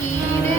कीर्तन